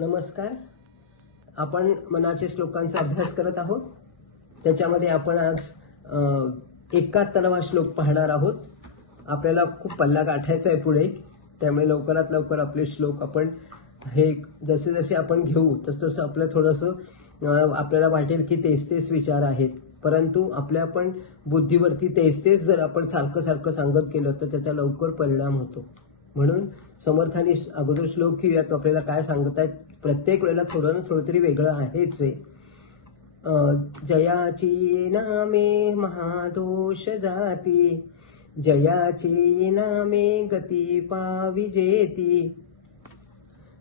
नमस्कार. आपण मनाचे श्लोकांचा अभ्यास करत आहोत. त्याच्यामध्ये आपण आज 71वा श्लोक पाहणार आहोत. आपल्याला खूप पल्ला गाठायचा आहे पुढे, त्यामुळे लवकरात लवकर आपले श्लोक आपण हे जसे जसे आपण घेऊ तसं आपलं थोडंसं आपल्याला वाटेल की तेच विचार आहेत, परंतु आपल्या पण बुद्धीवरती तेच जर आपण सारखं सांगत गेलो तर त्याचा लवकर परिणाम होतो. म्हणून समर्थांनी अगोदर श्लोक घेऊयात. आपल्याला काय सांगत आहेत, प्रत्येक वेळेला थोडं ना थोडं तरी वेगळं आहेच आहे. जयाची नामे महादोष जाती, जयाची नामे गती पाविजेती,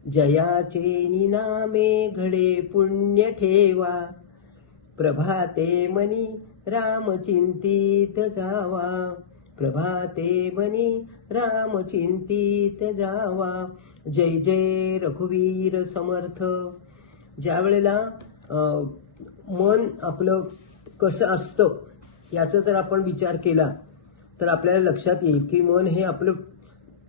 जयाचे नामे घडे पुण्य ठेवा, प्रभाते मनी राम चिंतित जावा, प्रभाते मनी राम चिंतित जावा. जय जय रघुवीर समर्थ. ज्या वेळेला मन आपलं कसं असतं याचा जर आपण विचार केला तर आपल्याला लक्षात येईल की मन हे आपलं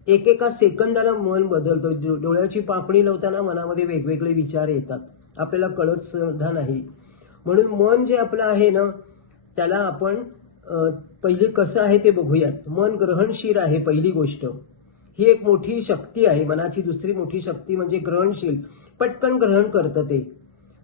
एकेका सेकंदाला मन बदलतं. डोळ्याची पापणी लावताना मनामध्ये वेगवेगळे विचार येतात, आपल्याला कळत सुद्धा नाही. म्हणून मन जे आपलं आहे ना, त्याला आपण पहिले कसं आहे ते बघूयात. मन ग्रहणशील आहे. पहिली गोष्ट ही एक मोठी शक्ती आहे. मनाची दुसरी मोठी शक्ती म्हणजे ग्रहणशील, पटकन ग्रहण करतं ते.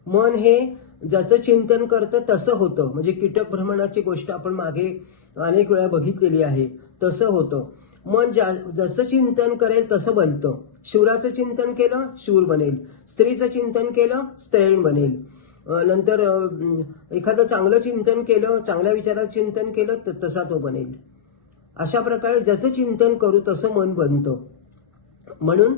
मन हे ज्याचं चिंतन करतं तसं होतं. म्हणजे कीटक भ्रमणाची गोष्ट आपण मागे अनेक वेळा बघितलेली आहे. तसं होतं. मन जसं चिंतन करेल तसं बनतं. शूराचं चिंतन केलं शूर बनेल, स्त्रीचं चिंतन केलं स्त्रीण बनेल. नंतर एखादं चांगलं चिंतन केलं, चांगल्या विचाराचं चिंतन केलं तर तसा तो बनेल. अशा प्रकारे ज्याचं चिंतन करू तसं मन बनतं. म्हणून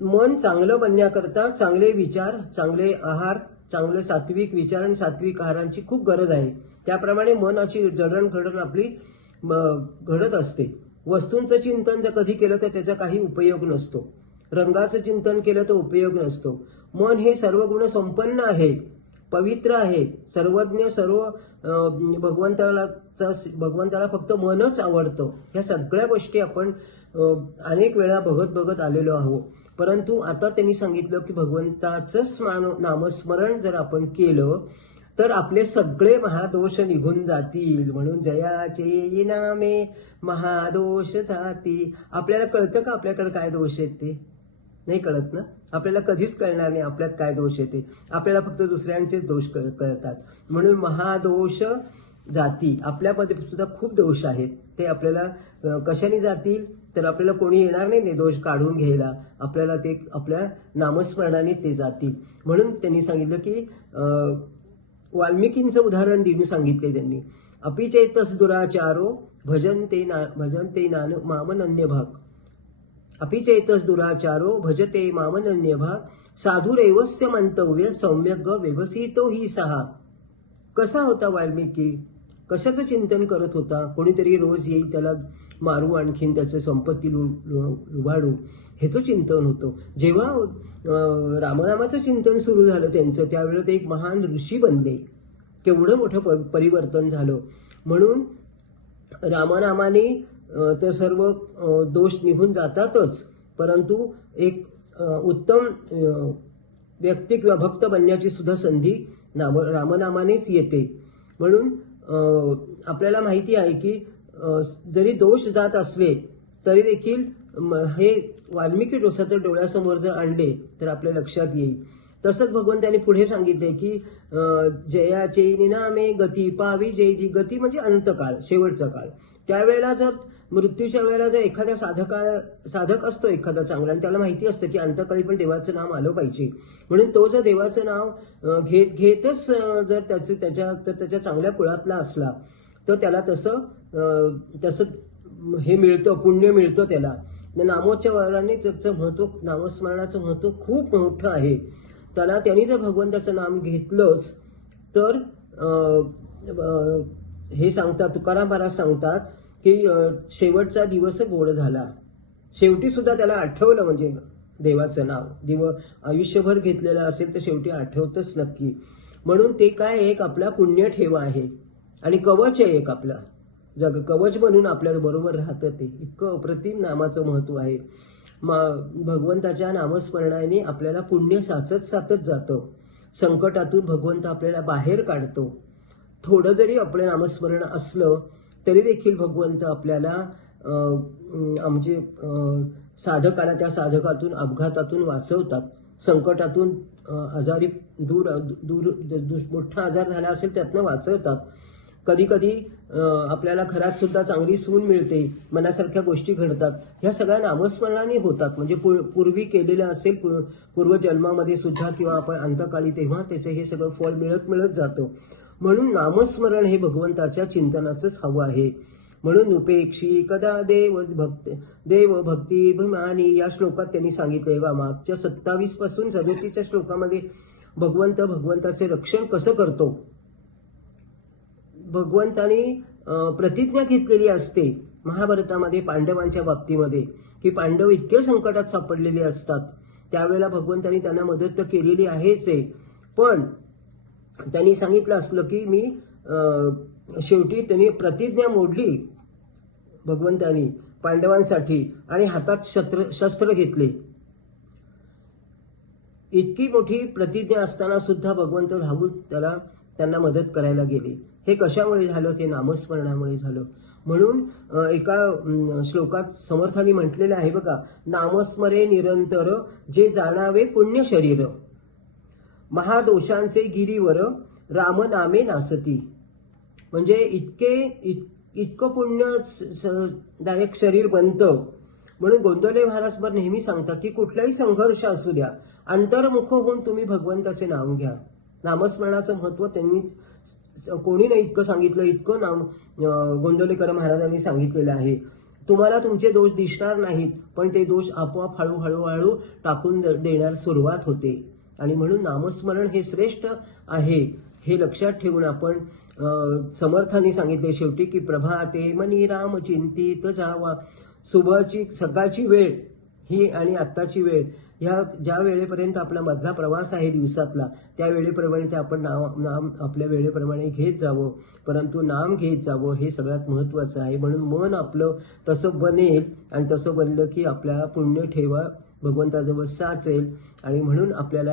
मन चांगलं बनण्याकरता चांगले विचार, चांगले आहार, चांगले सात्विक विचार आणि सात्विक आहारांची खूप गरज आहे. त्याप्रमाणे मनाची जडणघडण आपली घडत असते. वस्तूंचं चिंतन जर कधी केलं तर त्याचा काही उपयोग नसतो. रंगाचं चिंतन केलं तर उपयोग नसतो. मन हे सर्व गुण संपन्न आहे, पवित्र आहे, सर्वज्ञ, सर्व भगवंताला फक्त मनच आवडतं. ह्या सगळ्या गोष्टी आपण अनेक वेळा बघत आलेलो आहोत. परंतु आता त्यांनी सांगितलं की भगवंताचं नामस्मरण जर आपण केलं तर आपले सगळे महादोष निघून जातील. म्हणून जयाचे नामे महादोष जाती. आपल्याला कळतं का आपल्याकडे काय दोष आहेत ते? नाही कळत ना. आपल्याला कधीच कळणार नाही आपल्यात काय दोष येते. आपल्याला फक्त दुसऱ्यांचेच दोष कळतात. म्हणून महादोष जाती. आपल्यामध्ये सुद्धा खूप दोष आहेत. ते आपल्याला कशाने जातील तर आपल्याला कोणी येणार नाही ते दोष काढून घ्यायला. आपल्याला ते आपल्या नामस्मरणाने ते जातील. म्हणून त्यांनी सांगितलं की वाल्मिकींचं उदाहरण देऊन सांगितले त्यांनी. अपिचेतस दुराचारो भजन्ते मामनन्य भाग. अपिचेतस दुराचारो भजते मामनन्य भाग. साधुरेवस्य मंतव्य सम्यक व्यवसितो ही सहा. कसा होता वाल्मिकी? कशाचं चिंतन करत होता? कोणीतरी रोज येईल त्याला मारू, आणखीन त्याचं संपत्ती लुबाडू, ह्याचं चिंतन होतं. जेव्हा रामनामाचं चिंतन सुरू झालं त्यांचं, त्यावेळेला ते एक महान ऋषी बनले. केवढं मोठं परिवर्तन झालं. म्हणून रामनामाने तर सर्व दोष निघून जातातच, परंतु एक उत्तम व्यक्ती किंवा भक्त बनण्याची सुद्धा संधी रामनामानेच येते. म्हणून आपल्याला माहिती आहे की जरी दोष जात असले तरी देखील हे वाल्मिकी जर डोळ्यासमोर जर आणले तर आपल्या लक्षात येईल. तसंच भगवंतांनी पुढे सांगितले की जयाचे नामे गती पावी. जयजी गती म्हणजे अंतकाळ, शेवटचा काळ. त्यावेळेला जर मृत्यूच्या वेळेला जर एखाद्या साधक असतो एखादा चांगला, आणि त्याला माहिती असतं की अंतकाळी पण देवाचं नाम आलं पाहिजे, म्हणून तो जर देवाचं नाव घेतच जर त्याच्या चांगल्या कुळातला असला तर त्याला तसं हे मिळतं, पुण्य मिळतं त्याला. नामोच्चाराने त्याचं महत्व, नामस्मरणाचं महत्व खूप मोठं आहे. त्यांनी जर भगवंताचं नाम घेतलंच तर हे सांगतात, तुकाराम महाराज सांगतात की शेवटचा दिवस गोड झाला. शेवटी सुद्धा त्याला आठवलं, म्हणजे देवाचं नाव आयुष्यभर घेतलेलं असेल तर शेवटी आठवतच नक्की. म्हणून ते काय एक आपला पुण्य ठेवा आहे आणि कवच आहे एक आपला. कवच बनून आपल्या बरोबर राहतं. ते इतकं अप्रतिम नामाचं महत्व आहे. भगवंताच्या नामस्मरणाने आपल्याला पुण्य साचत जातं. संकटातून भगवंत आपल्याला बाहेर काढतो. थोडं जरी आपलं नामस्मरण असलं तरी देखील भगवंत आपल्याला आमचे साधकाला त्या साधकातून अपघातातून वाचवतात. संकटातून आजारी दूर मोठा आजार झाला असेल त्यातनं वाचवतात. कधी कधी आपल्याला घरात सुद्धा चांगली सून मिळते, मनासारख्या गोष्टी घडतात. ह्या सगळ्या नामस्मरणाने होतात. म्हणजे पूर्वी केलेलं असेल पूर्वजन्मामध्ये सुद्धा किंवा आपण अंतकाळी तेव्हा त्याचं हे सगळं फळ मिळत जातं. म्हणून नामस्मरण हे भगवंताच्या चिंतनाचंच हवं आहे. म्हणून उपेक्षी कदा देव भक्तिभिमानी या श्लोकात त्यांनी सांगितलंय बा. मागच्या 27 पासून 37च्या श्लोकामध्ये भगवंताचे रक्षण कसं करतो. भगवंतानी प्रतिज्ञा घेतलेली असते महाभारतामध्ये पांडवांच्या बाबतीमध्ये की पांडव इतके संकटात सापडलेले असतात. त्यावेळेला भगवंतानी त्यांना मदत तर केलेली आहेच आहे, पण त्यांनी सांगितलं असलं की मी शेवटी त्यांनी प्रतिज्ञा मोडली भगवंतानी पांडवांसाठी आणि हातात शस्त्र घेतले. इतकी मोठी प्रतिज्ञा असताना सुद्धा भगवंत धावून त्यांना मदत करायला गेले. हे कशामुळे झालं? ते नामस्मरणामुळे झालं. म्हणून एका श्लोकात समर्थांनी म्हटलेलं आहे बघा, नामस्मरे निरंतर जे जाणावे पुण्य शरीर, महादोषांचे गिरीवर राम नामे नासती. म्हणजे इतकं पुण्यदायक शरीर बनतं. म्हणून गोंदवले महाराज नेहमी सांगतात की कुठलाही संघर्ष असू द्या, अंतर्मुख होऊन तुम्ही भगवंताचे नाम घ्या. नामस्मरणाचं महत्व त्यांनी कोणी नाही इतकं सांगितलं, इतकं नाम गोंदवलेकर महाराजांनी सांगितलेलं आहे. तुम्हाला तुमचे दोष दिसणार नाहीत, पण ते दोष आपोआप हळूहळू टाकून देण्यास सुरुवात होते. आणि म्हणून नामस्मरण हे श्रेष्ठ आहे हे लक्षात ठेवून आपण समर्थांनी सांगितले शेवटी की प्रभाते मनी राम चिंतित जावा. सुबहची सकाळची वेळ ही आणि आत्ताची वेळ ह्या ज्या वेळेपर्यंत आपला मधला प्रवास आहे दिवसातला, त्या वेळेप्रमाणे आपण नाम आपल्या वेळेप्रमाणे घेत जावं, परंतु नाम घेत जावं हे सगळ्यात महत्त्वाचं आहे. म्हणून मन आपलं तसं बनेल आणि तसं बनलं की आपल्याला पुण्य ठेवा भगवंताजवळ साचेल. आणि म्हणून आपल्याला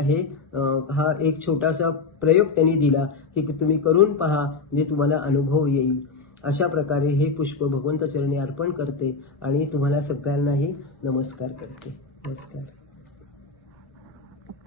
हा एक छोटासा प्रयोग त्यांनी दिला की तुम्ही करून पहा, म्हणजे तुम्हाला अनुभव येईल. अशा प्रकारे हे पुष्प भगवंत चरणी अर्पण करते आणि तुम्हाला सगळ्यांनाही नमस्कार करते. नमस्कार.